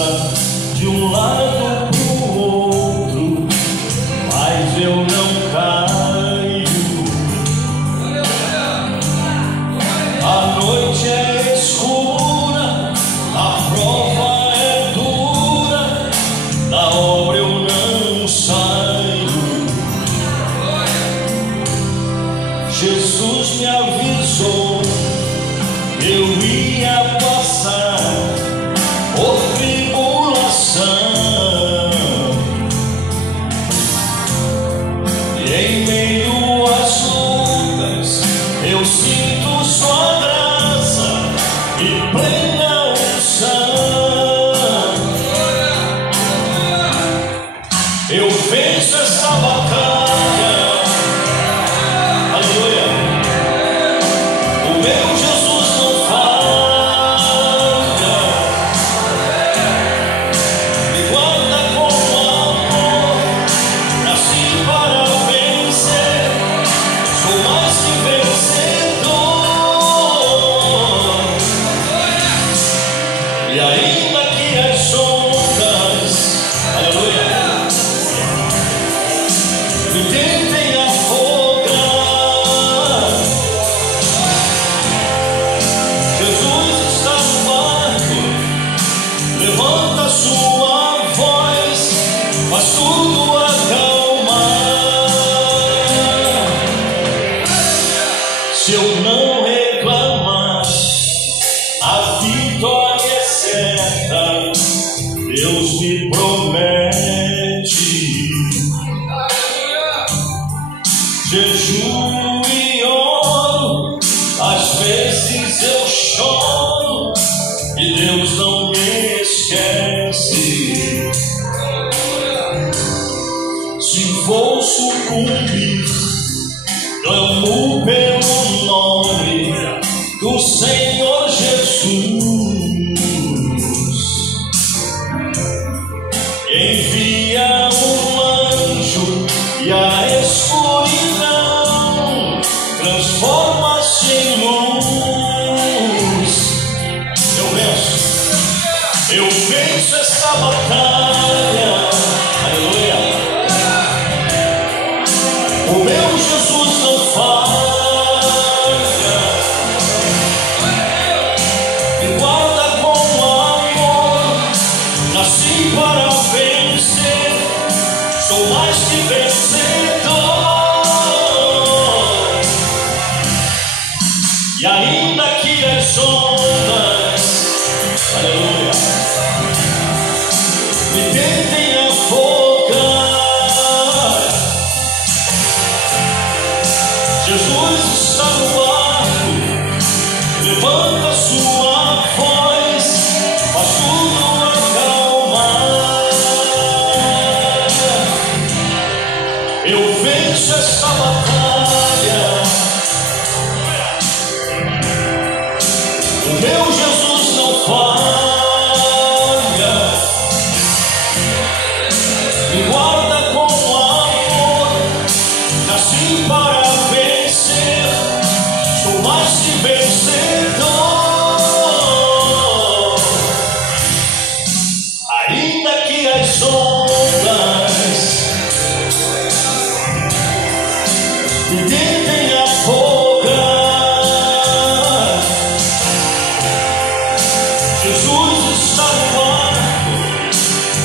balança de um lado pro outro, mas eu não caio. A noite é escura, a prova é dura, da obra eu não saio. Jesus me avisou, eu ia passar por tribulação, e em meio às lutas eu sinto sua graça e plena unção. Eu venço essa batalha, aleluia. O meu Jesus não falha, me guarda com amor, nasci para vencer, sou mais que vencedor. E ainda que as ondas, aleluia, me tentem afogar, Jesus está no barco, levanta sua voz, faz tudo acalmar. Se eu não reclamar, a vitória é certa, Deus me promete. Jejum e oro, às vezes eu choro, e Deus não me esquece. Se vou sucumbir, clamo pelo nome do Senhor Jesus. Envia um anjo e a escuridão transforma-se em luz. Eu venço essa batalha, aleluia. O meu Jesus não falha, me guarda com amor, nasci para vencer, sou mais que vencedor. E ainda que as ondas, aleluia, me tentem afogar, Jesus está no barco, levanta sua voz, faz tudo acalmar. Eu venço esta batalha, o meu Jesus não falha, me guarda com amor, nasci para vencer, sou mais que vencedor. Ainda que as ondas me tentem afogar, Jesus está no barco,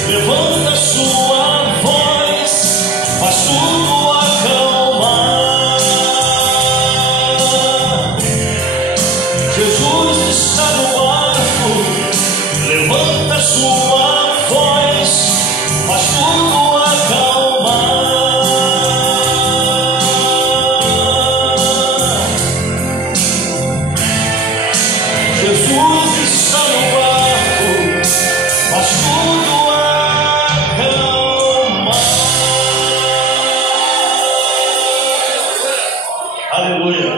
levanta sua voz, faz tudo acalmar. Jesus está no barco, levanta sua